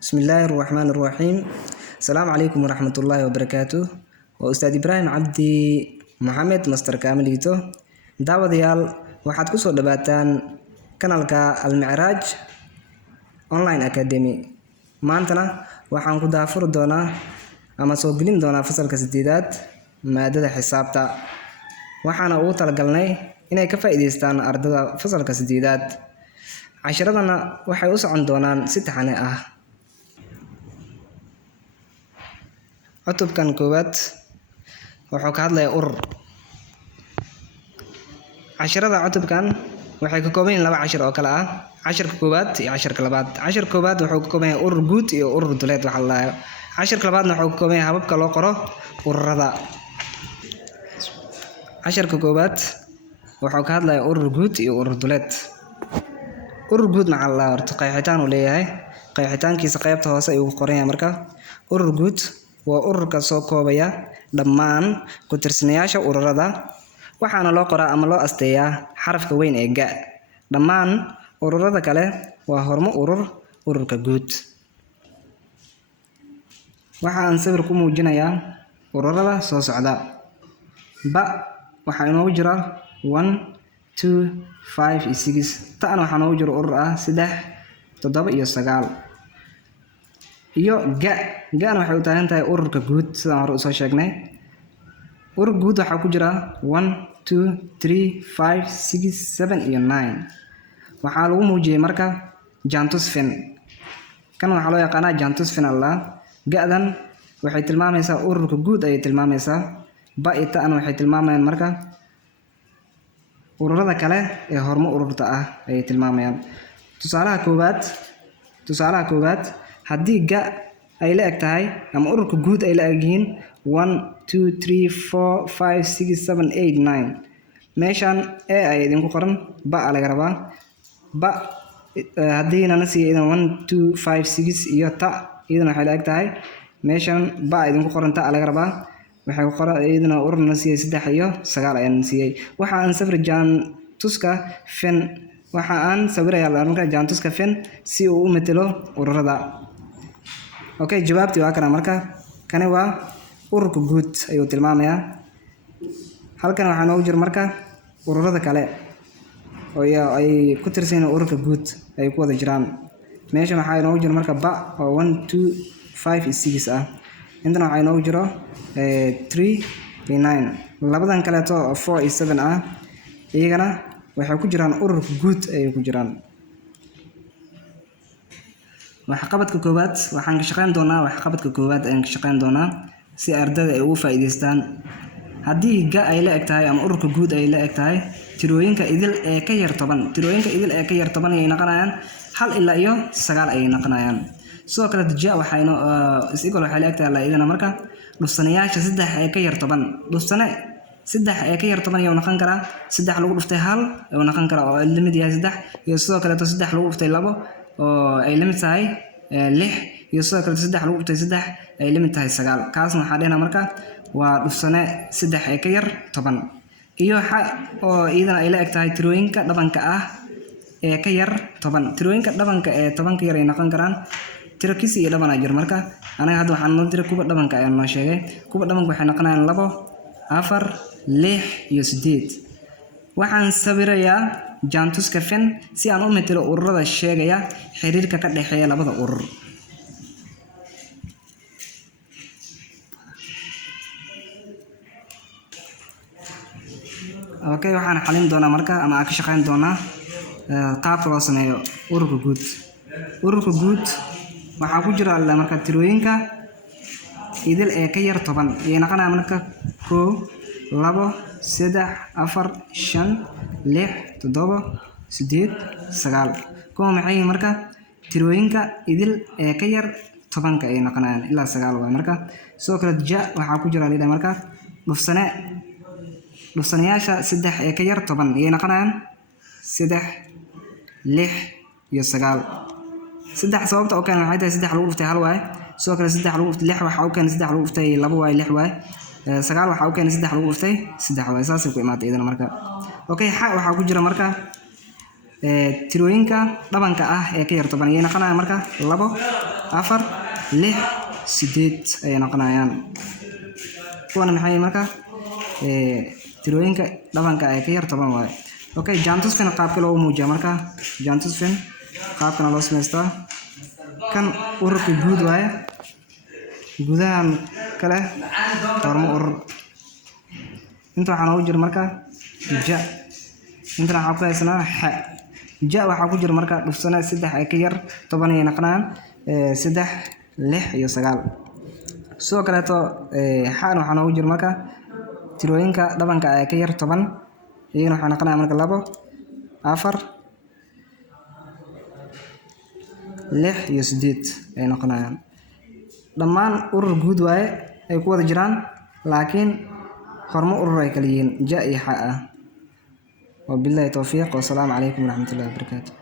بسم الله الرحمن الرحيم. السلام عليكم ورحمة الله وبركاته. وأستاذ إبراهيم عبدي محمد مستر كامليتو داوديال waxaad ku soo dhawaataan kanalka Al-Mi'raj Online Academy. Maantana waxaan ku daafur doonaa ama soo gelin doonaa fasalka 8aad maadada xisaabta. Waxaana ugu talagalnay inay ka faa'iideystaan ardayda fasalka 8aad. casharadana waxay u socon doonaan si taxane ah. cutubkan koowaad wuxuu ka hadlayaa urur. casharada cutubkan waxay ka kooban yihiin laba cashar oo kala ah, casharka koowaad iyo casharka labaad. casharka koowaad wuxuu ka kooban yahay urur guud iyo urur duleed waxa la yiraahdo. casharka labaadna wuxuu ka kooban yahay hababka loo qoro ururada. casharka koowaad wuxuu ka hadlayaa urur guud iyo urur duleed. urur guud maxaa la yiraahdaa? Horta qeexitaan uu leeyahay. qeexitaankiisa qaybta hoose ayuu ku qoran yahay marka. urur guud waa ururka soo koobaya dhammaan ku tirsanayaasha ururada, waxaana loo qoraa ama loo asteeyaa xarafka weyn ee ga. dhammaan ururada kale waa hormo ururka guud. waxa aan sawir ku muujinayaa ururada soo socda. ba waxa inoogu jira 1 2 5 iyo 6. ta'ana waxa inoogu jira urur ah 3 7 iyo 9. iyo ga-na waxay u taagan tahay ururka guud sidaan hore usoo sheegnay. urur guud waxaa ku jira 1 2 3 5 6 7 iyo 9. waxaa lagu muujiyey marka jantus fen. kan waxaa loo yaqaanaa jantus fen allah. ga-dan waxay tilmaamaysaa ururka guud ayay tilmaamaysaa. ba iyo ta'ana waxay tilmaamayaan marka ururada kale ee hormo ururta ah ayay tilmaamayaan. tusaalaha koowaad haddii ga ay la eg tahay ama ururka guud ay la eg yihiin 1 2 3 4 5 6 7 8 9. meeshan ee ay idinku qoran ba laga rabaa. ba haddii nana siiyo idan 1 2 5 6 iyo ta idana waxay la eg tahay meeshan ba idinku qoran ta laga rabaa. waxay ku qoran idana ururna siiyay 3 iyo 9 ayaan siiyay. waxa aan sawir jantuska fen waxa aan sawirayaa marka jantuska fen si uu u metelo ururada. okay, jawaabtii waa kana marka. kani waa ururka guud ayuu tilmaamayaa. halkan waxaa noogu jira marka ururada kale oo ay ku tirsan yihiin ururka guud ay ku wada jiraan. meeshan waxaa inoogu jira marka ba oo 1 2 5 iyo 6 ah. intana waxaa inoogu jiro 3 iyo 9. labadan kaleeto oo 4 iyo 7 ah iyagana waxay ku jiraan ururka guud ayay ku jiraan. waxqabadka koowaad waxaan ka shaqeyn doonaa si ardayda ay ugu faa'iideystaan. haddii ga ay la eg tahay ama ururka guud ay la eg tahay tirooyinka idil ee ka yar 10 ayay noqonayaan 1 ilaa iyo 9 ayay noqonayaan. sidoo kale ja waxayna isagoo waxay la eg tahay idina marka dhuftanayaasha 3 ee ka yar 10. dhuftane 3 ee ka yar 10 ayuu noqon karaa 3 lagu dhuftay 1 ayuu noqon karaa oo limid yahay 3. iyo sidoo kale 3 lagu dhuftay 2 oo ay limid tahay 6. iyo sidoo kale 3 lagu dhuftay 3 ay limid tahay 9. kaasna waxaa dheena marka waa dhuftane 3 ee ka yar 10. iyo oo idana ay la eg tahay tirooyinka dhabanka ah ee ka yar 10. tirooyinka dhabanka ee 10 ka yar ay noqon karaan tiro kisi iyo dhaban jir. marka anaga hadda waxaan noo diray kuba dhabanka ayaan noo sheegay. kuba dhabanka waxay noqonayaan 2 4 6 iyo 8. waxaan sawirayaa jantuska fen si aan u metelo ururada sheegaya xiriirka ka dhexeeya labada urur. okay, waxaan xalin doonaa marka ama aan ka shaqeyn doonaa qaabka loo sameeyo ururka guud. ururka guud waxaa ku jira marka tirooyinka idil ee ka yar 10 ayay noqonayaan marka 1 2 3 4 5 6 7 8 9. kuwa maxay yihiin marka tirooyinka idil ee ka yar 10 ayay noqonayaan ilaa 9 waa marka. sidoo kale ja waxaa ku jira marka dhuftanayaasha 3 ee ka yar 10 ayay noqonayaan 3 6 iyo 9. 3 sababta oo kale waxay tahay 3 lagu dhuftay 1 waaye. sidoo kale 3 lagu dhuftay 6 waxa uu keenay 3 lagu dhuftay 2 waaye 6 waaye. 9 waxa uu keenay 3 lagu dhuftay 3 waaye. saas ay ku imaatay idana marka. okay, waxa ku jira marka tirooyinka dhabanka ah ee ka yar 10 ayay noqonayaan marka 2 4 6 8 ay noqonayaan kuwan maxay marka tirooyinka dhabanka ay ka yar 10 waaye okay Jantus Fen qaabka loo muujiyo marka Jantus Fen qaabkan loo sameystaa kan ururka guud waaye gudahan kale hormo urur inta waxaan ugu jiro marka ja inta waxaan ku haysanaa xa ja waxaa ku jiro marka dhufsana 3 ay ka yar 10 ay noqonayaan 3 6 iyo 9 sidoo kale xaan waxaan ugu jiro marka tirooyinka dhabanka ay ka yar 10 iyana waxaan noqonayaan marka 2 4 6 iyo 8 ay noqonayaan dhammaan urur guud waaye ay ku wada jiraan laakiin hormo urur ay kala yihiin ja iyo xa ah wabillahi tawfiiq wa salaamu calaykum waraxmatullaahi wabarakaatuh